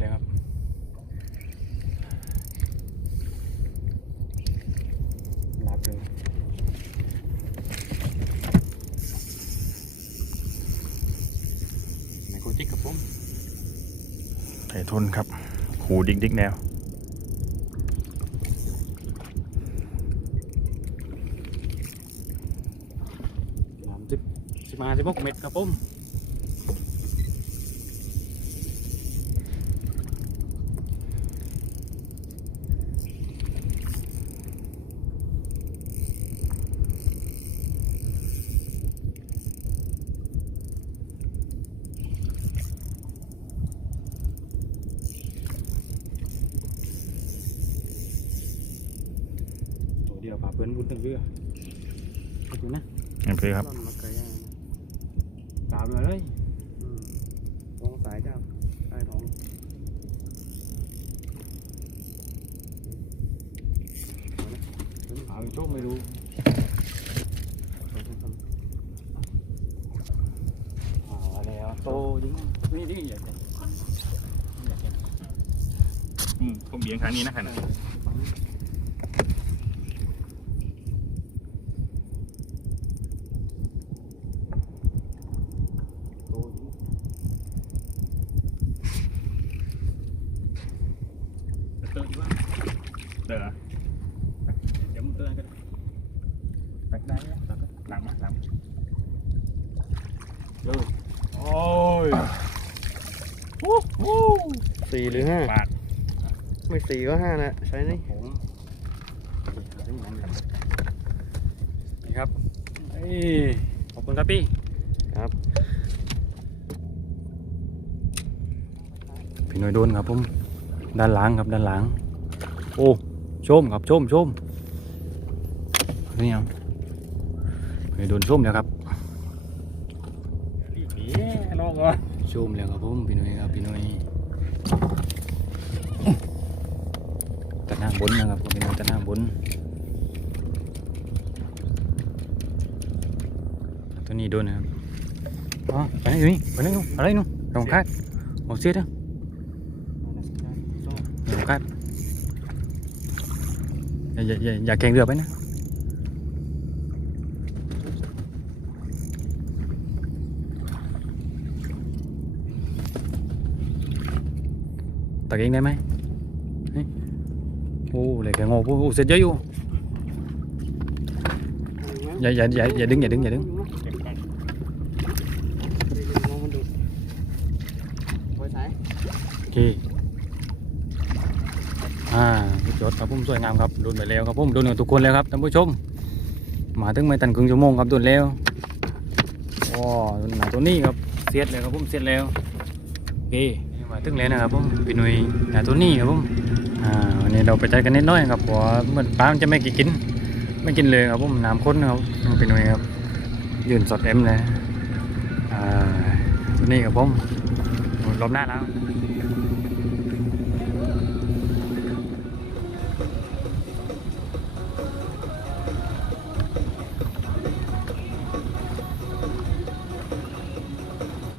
เลยครับ หลับเลยไหนโคจิกกับผมไถ่ทนครับ หูดิกดิกแนวสามสิบสิบห้าสิบหกเมตรครับผม ดียวพาเพื่อนบุญตั้งเรือขอบคุณนะนี่คือครับร่อนมาไกลยังไงนะตามมาเลยอืมท้องสายจ้าใต้ท้องเอาไปโชคไม่รู้เอาอะไรอะโตจริงนี่นี่อยากจะอืมผมเบียงทางนี้นะขนาด ฟังนี่โตจริงเตือนว่า เด้อเดี๋ยวมึงเตือนกันตักได้ไหมตักได้หลังมาหลังเลยโอ้ยสี่หรือห้าบาทไม่สี่ก็ห้านะใช้นี่ผมนี่ครับเอ้ยขอบคุณครับพี่ครับพี่หน่อยโดนครับผมด้านหลังครับด้านหลัง โอ้ ชมครับชมชมนี่ยังพี่โดนชมแล้วครับรีบหนีลอกเหรอชมแล้วครับผมพี่หน่อยครับพี่หน่อยตัดหน้าบนนะครับพี่หน่อยตัดหน้าบนตัวนี้โดนนะครับอ๋อไปไหนอยู่นี่ไปไหนนู่นอะไรนู่นรองคาดโอ้เสียดอะรองคาด อย่าอย่าอย่าอย่าแข่งเรือไปนะตักเองได้ไหมนี่โอ้เลยแกงโง่โอ้เสร็จเยอะอยู่อย่าอย่าอย่าอย่าดึงอย่าดึงอย่าดึงไว้ใช้โอเคอ่าสุด ยอดครับผมสวยงามครับโดนไปแล้วครับผมโดนกันทุกคนแล้วครับท่านผู้ชม มาถึงไม่ตันครึ่งชั่วโมงครับโดนแล้วโอ้หนาตัวนี้ครับเสียดเลยครับผมเสียดแล้วโอเคมาถึงแล้วนะครับผมพี่หนุ่ยหนาตัวนี้ครับผมอ่าวันนี้เราไปใจกันนิดน้อยครับเพราะว่าเหมือนป้ามันจะไม่กินไม่กินเลยครับผมน้ำข้นครับพี่หนุ่ยครับยืนสดเอ็มเลยอ่าตัวนี้ครับผมรอบหน้าแล้ว